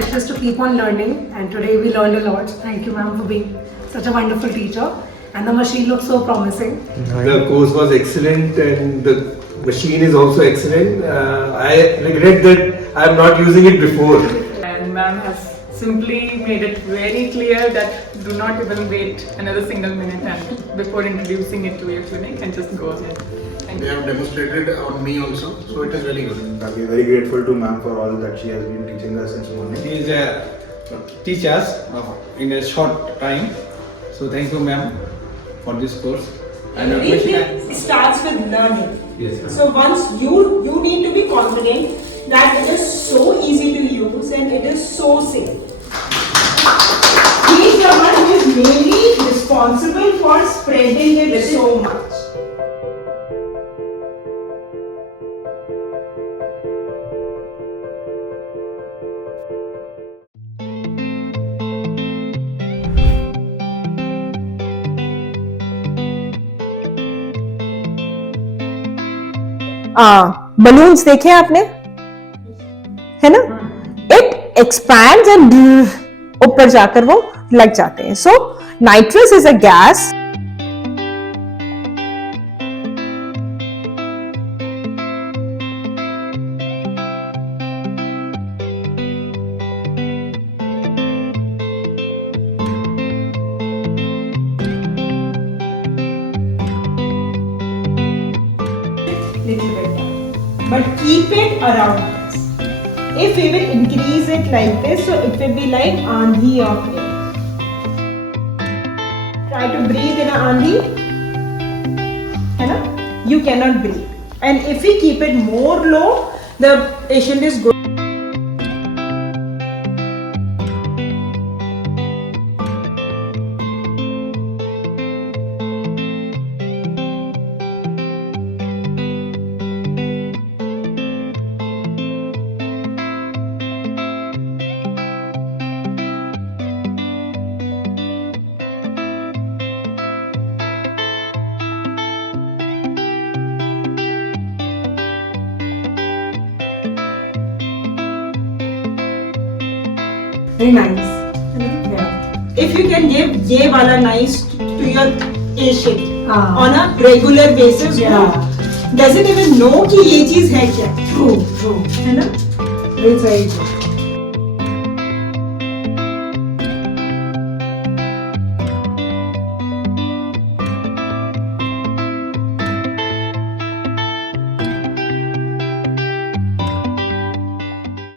specialist to keep on learning, and today we learned a lot. Thank you, ma'am, for being such a wonderful teacher. And the machine looks so promising. The course was excellent, and the machine is also excellent. I regret that I am not using it before. And ma'am has simply made it very clear that do not even wait another single minute and before introducing it to your clinic, and just go ahead. Thank They you. have demonstrated on me also, so it is very good. We are very grateful to ma'am for all that she has been teaching us since morning. He is teach us in a short time. So thank you, ma'am, for this course. And Everything starts with learning. Yes. So once you need to be confident that it is so easy to use and it is so safe. He is the one who is mainly responsible for spreading it so much. Balloons देखे आपने, है ना? It expands and ऊपर जाकर वो लग जाते हैं. So nitrous is a gas. Little bit, but keep it around us. If we will increase it like this, so it will be like aandhi of air. Try to breathe in a aandhi, है ना? You cannot breathe. And if we keep it more low, the patient is good. Very nice. If you can give ye wala nice to your patient on a Ah. regular basis, Yeah. who doesn't even know कि ये चीज है क्या. True, true. है ना? It's very good.